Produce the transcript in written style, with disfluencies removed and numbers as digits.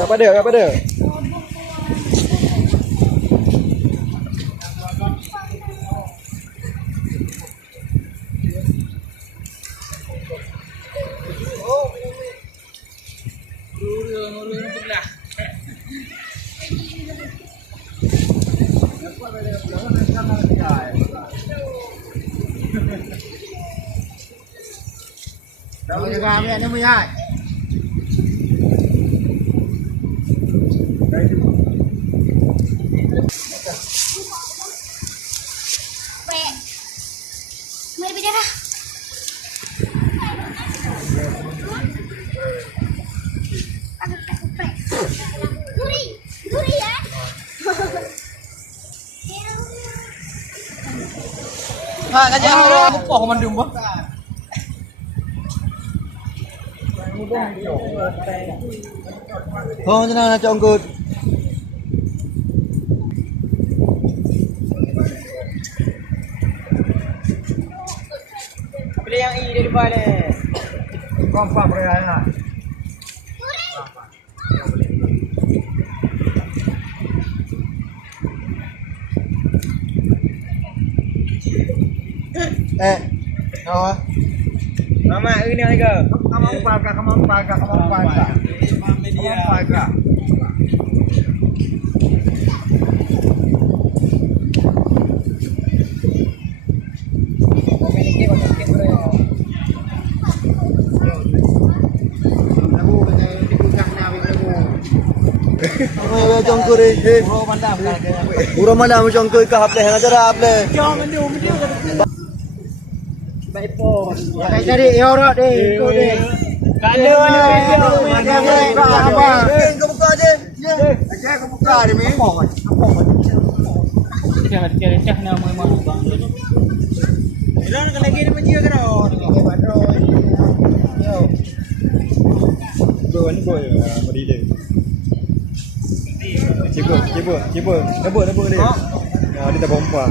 Gak pada, gak pada. Đâu có gà mẹ nó mới hại. Mari bicara. Duri, duri ya. Nah, kajak aku poh mandung boh. Thôi thế nào là cho ông cột. Pilih yang I di depan ni. Kompak berjalan lah. Đâu á? Mama ini aja. Kamu pakai. Ôi trong cơ đi. Buro mana mu trong cơ ka hap le hang jara hap le. Pakai cari euro deh, itu deh. Kalau Kau buka je. Aku buka deh, mi. Jangan cari nama mana bang. Ilan kalau lagi ni macam mana? Lagi badro. Yo. Boy, mari le. Cibo. Dabur dia. Nah, dia tak bomba.